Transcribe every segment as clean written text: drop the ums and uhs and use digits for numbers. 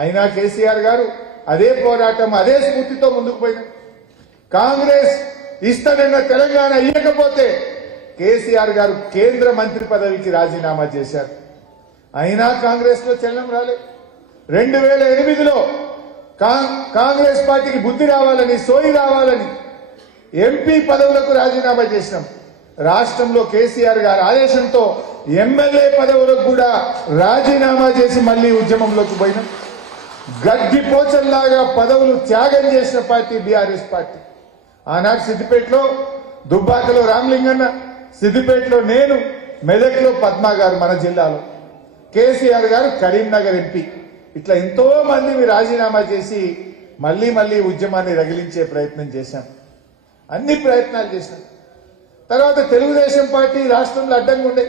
అయినా కేసీఆర్ గారు అదే పోరాటం అదే స్ఫూర్తితో ముందుకు పోయినారు. కాంగ్రెస్ ఇస్తానన్న తెలంగాణ ఇవ్వకపోతే కేసీఆర్ గారు కేంద్ర మంత్రి పదవికి రాజీనామా చేశారు. అయినా కాంగ్రెస్ లో చలనం రాలేదు. 2008లో కాంగ్రెస్ పార్టీకి బుద్ధి రావాలని సోయి రావాలని ఎంపీ పదవులకు రాజీనామా చేసినాం. రాష్ట్రంలో కేసీఆర్ గారి ఆదేశంతో ఎమ్మెల్యే పదవులకు కూడా రాజీనామా చేసి మళ్లీ ఉద్యమంలోకి పోయినాం. గడ్డి పోచల్లాగా పదవులు త్యాగం చేసిన పార్టీ బీఆర్ఎస్ పార్టీ. ఆనాడు సిద్దిపేటలో దుబ్బాకలో రామలింగన్న, సిద్దిపేటలో నేను, మెదక్లో పద్మా గారు మన జిల్లాలో, కేసీఆర్ గారు కరీంనగర్ ఎంపీ. ఇట్లా ఎంతో మంది రాజీనామా చేసి మళ్లీ మళ్లీ ఉద్యమాన్ని రగిలించే ప్రయత్నం చేశాం. అన్ని ప్రయత్నాలు చేశాం. తర్వాత తెలుగుదేశం పార్టీ రాష్ట్రంలో అడ్డంగా ఉండే,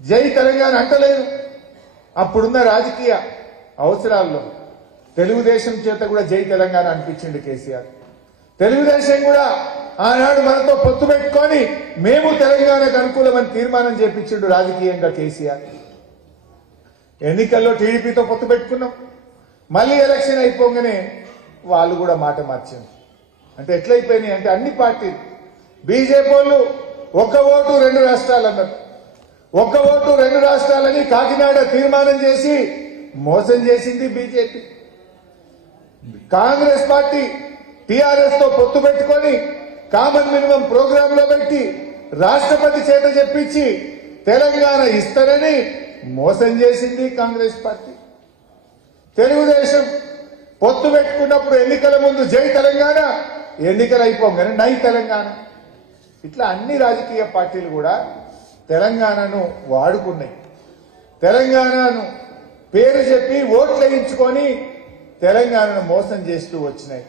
జై తెలంగాణ అంటలేదు. అప్పుడున్న రాజకీయ అవసరాల్లో తెలుగుదేశం చేత కూడా జై తెలంగాణ అనిపించింది కేసీఆర్. తెలుగుదేశం కూడా ఆనాడు మనతో పొత్తు పెట్టుకొని మేము తెలంగాణకు అనుకూలమని తీర్మానం చేపించిండు రాజకీయంగా కేసీఆర్. ఎన్నికల్లో టీడీపీతో పొత్తు పెట్టుకున్నాం. మళ్లీ ఎలక్షన్ అయిపోగానే వాళ్ళు కూడా మాట మార్చింది. అంటే ఎట్లయిపోయినాయి అంటే అన్ని పార్టీలు, బీజేపీ వాళ్ళు ఒక్క ఓటు 2 రాష్ట్రాలు అన్నారు. ఒక్క ఓటు 2 రాష్ట్రాలని కాకినాడ తీర్మానం చేసి మోసం చేసింది బీజేపీ. కాంగ్రెస్ పార్టీ టీఆర్ఎస్ తో పొత్తు పెట్టుకొని కామన్ మినిమం ప్రోగ్రామ్ లో పెట్టి రాష్ట్రపతి చేత చెప్పించి తెలంగాణ ఇస్తారని మోసం చేసింది కాంగ్రెస్ పార్టీ. తెలుగుదేశం పొత్తు పెట్టుకున్నప్పుడు ఎన్నికల ముందు జై తెలంగాణ, ఎన్నికలు అయిపోగానే నై తెలంగాణ. ఇట్లా అన్ని రాజకీయ పార్టీలు కూడా తెలంగాణను వాడుకున్నాయి. తెలంగాణను పేరు చెప్పి ఓట్లు వేయించుకొని తెలంగాణను మోసం చేస్తూ వచ్చినాయి.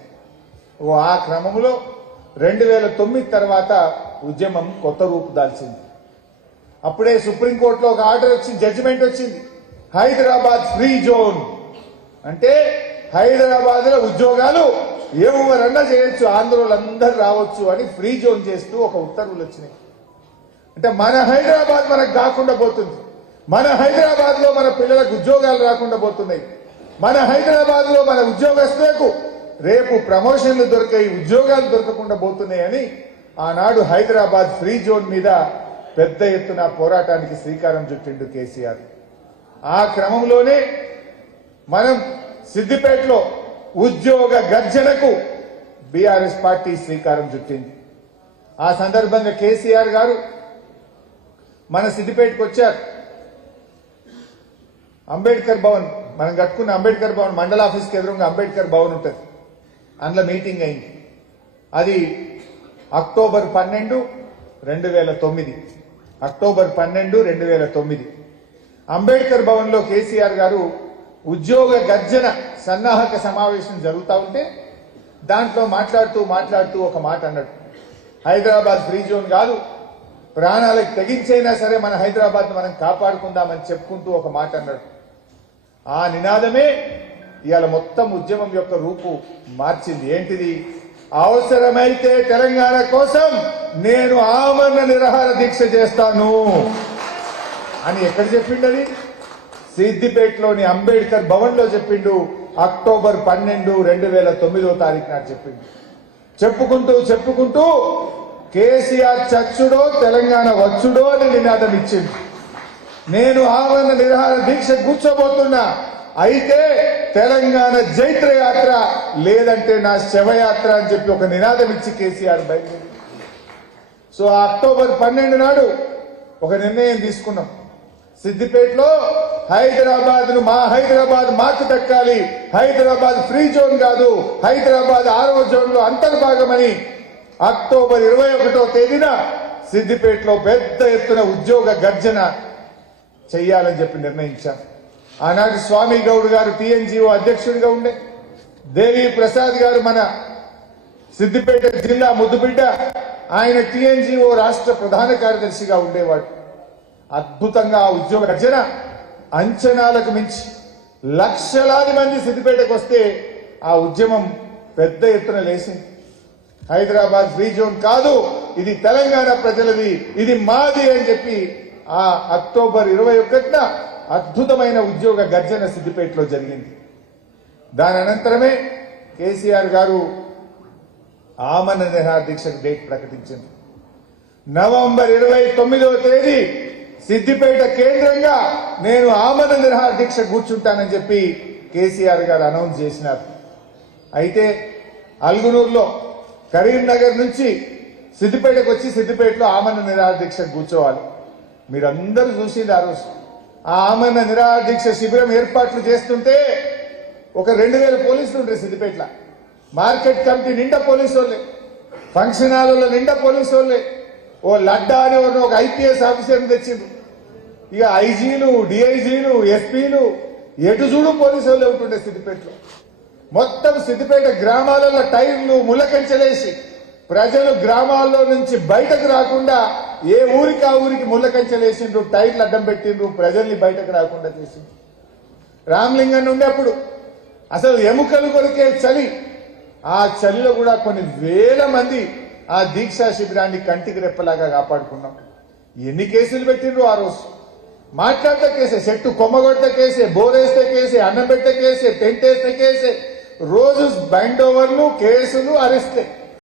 ఆ క్రమంలో 2009 తర్వాత ఉద్యమం కొత్త రూపు దాల్చింది. అప్పుడే సుప్రీంకోర్టులో ఒక ఆర్డర్ వచ్చింది, జడ్జిమెంట్ వచ్చింది. హైదరాబాద్ ఫ్రీ జోన్ అంటే హైదరాబాద్ లో ఉద్యోగాలు ఎవరన్నా చేయొచ్చు, ఆంధ్రులందరూ రావచ్చు అని ఫ్రీ జోన్ చేస్తూ ఒక ఉత్తర్వులు వచ్చినాయి. అంటే మన హైదరాబాద్ మనకు కాకుండా పోతుంది. మన హైదరాబాద్ లో మన పిల్లలకు ఉద్యోగాలు రాకుండా పోతున్నాయి. మన హైదరాబాద్ లో మన ఉద్యోగస్తులకు రేపు ప్రమోషన్లు దొరికాయి, ఉద్యోగాలు దొరకకుండా పోతున్నాయని ఆనాడు హైదరాబాద్ ఫ్రీ జోన్ మీద పెద్ద ఎత్తున పోరాటానికి శ్రీకారం చుట్టిండు కేసీఆర్. ఆ క్రమంలోనే మనం సిద్దిపేటలో ఉద్యోగ గర్జనకు బీఆర్ఎస్ పార్టీ శ్రీకారం చుట్టింది. ఆ సందర్భంగా కేసీఆర్ గారు మన సిద్దిపేటకు వచ్చారు. అంబేద్కర్ భవన్, మనం కట్టుకున్న అంబేద్కర్ భవన్ మండల ఆఫీస్కి ఎదురుగా అంబేద్కర్ భవన్ ఉంటుంది. అందులో మీటింగ్ అయింది. అది అక్టోబర్ 12, 2009. అక్టోబర్ 12, 2009 అంబేద్కర్ భవన్ లో కేసీఆర్ గారు ఉద్యోగ గర్జన సన్నాహక సమావేశం జరుగుతూ ఉంటే దాంట్లో మాట్లాడుతూ ఒక మాట అన్నాడు. హైదరాబాద్ ఫ్రీ జోన్ కాదు, ప్రాణాలకు తెగించైనా సరే మన హైదరాబాద్ మనం కాపాడుకుందామని చెప్పుకుంటూ ఒక మాట అన్నాడు. ఆ నినాదమే ఇవాళ మొత్తం ఉద్యమం యొక్క రూపు మార్చింది. ఏంటిది? అవసరమైతే తెలంగాణ కోసం నేను ఆమరణ నిరాహార దీక్ష చేస్తాను అని ఎక్కడ చెప్పిండు? అది సిద్దిపేటలోని అంబేద్కర్ భవన్ లో చెప్పిండు. అక్టోబర్ 12, 2009 నాడు చెప్పిండు. చెప్పుకుంటూ కేసీఆర్ చచ్చుడో తెలంగాణ వచ్చుడో అని నినాదం ఇచ్చింది. నేను ఆమరణ నిరాహార దీక్ష కూర్చోబోతున్నా, అయితే తెలంగాణ జైత్ర యాత్ర లేదంటే నా శవయాత్ర అని చెప్పి ఒక నినాదం ఇచ్చి కేసీఆర్ బయలుదేరి. సో అక్టోబర్ 12 నాడు ఒక నిర్ణయం తీసుకున్నాం. సిద్దిపేటలో హైదరాబాద్ ను మా హైదరాబాద్ మాకు దక్కాలి, హైదరాబాద్ ఫ్రీ జోన్ కాదు, హైదరాబాద్ 6వ జోన్ లో అంతర్భాగమని అక్టోబర్ 21వ తేదీన సిద్దిపేటలో పెద్ద ఎత్తున ఉద్యోగ గర్జన చెయ్యాలని చెప్పి నిర్ణయించాం. ఆనాటి స్వామి గౌడ్ గారు టీఎన్జీఓ అధ్యక్షుడిగా ఉండే, దేవి ప్రసాద్ గారు మన సిద్దిపేట జిల్లా ముద్దుబిడ్డ, ఆయన టీఎన్జీఓ రాష్ట్ర ప్రధాన కార్యదర్శిగా ఉండేవాడు. అద్భుతంగా ఆ ఉద్యోగ గర్జన అంచనాలకు మించి లక్షలాది మంది సిద్దిపేటకు వస్తే ఆ ఉద్యమం పెద్ద ఎత్తున లేచింది. హైదరాబాద్ ఫ్రీ జోన్ కాదు, ఇది తెలంగాణ ప్రజలది, ఇది మాది అని చెప్పి ఆ అక్టోబర్ 21న అద్భుతమైన ఉద్యోగ గర్జన సిద్దిపేటలో జరిగింది. దాని అనంతరమే కేసీఆర్ గారు ఆమరణ నిరాహార దీక్షకు డేట్ ప్రకటించింది. నవంబర్ 29వ తేదీ సిద్దిపేట కేంద్రంగా నేను ఆమరణ నిరాహార దీక్ష కూర్చుంటానని చెప్పి కేసీఆర్ గారు అనౌన్స్ చేసినారు. అయితే అల్గునూరులో కరీంనగర్ నుంచి సిద్దిపేటకు వచ్చి సిద్దిపేటలో ఆమరణ నిరాహార దీక్ష కూర్చోవాలి. మీరందరూ చూసింది ఆ రోజు. ఆ ఆమరణ నిరాహార దీక్ష శిబిరం ఏర్పాట్లు చేస్తుంటే ఒక 2000 పోలీసులు ఉండే సిద్దిపేటలో. మార్కెట్ కమిటీ నిండా పోలీసు వాళ్ళే, ఫంక్షన్ హాల్లో నిండా పోలీసు వాళ్ళే. ఓ లడ్డా అని ఒక ఐపీఎస్ ఆఫీసర్ని తెచ్చిండ్రు. ఇక ఐజీలు, డిఐజీలు, ఎస్పీలు ఎటు చూడు పోలీసు వాళ్ళే ఉంటుండే సిద్దిపేటలో. మొత్తం సిద్దిపేట గ్రామాలలో టైర్లు ముళ్ళకంచెలేసి ప్రజలు గ్రామాల్లో నుంచి బయటకు రాకుండా ఏ ఊరికి ఆ ఊరికి ముళ్ళకంచెలేసిండ్రు, టైర్లు అడ్డం పెట్టిండ్రు, ప్రజల్ని బయటకు రాకుండా చేసిండ్రు. రామలింగన్ ఉండేప్పుడు అసలు ఎముకలు కొరికే చలి, ఆ చలిలో కూడా కొన్ని వేల మంది ఆ దీక్షా శిబిరాన్ని కంటికి రెప్పలాగా కాపాడుకున్నాం. ఎన్ని కేసులు పెట్టిండ్రు ఆ రోజు. మాట్లాడితే కేసే, చెట్టు కొమ్మగొడితే కేసే, బోరేస్తే కేసే, అన్నం పెట్టే కేసే, టెంట్ వేస్తే కేసే, రోజు బైండ్ ఓవర్లు, కేసులు, అరెస్టే.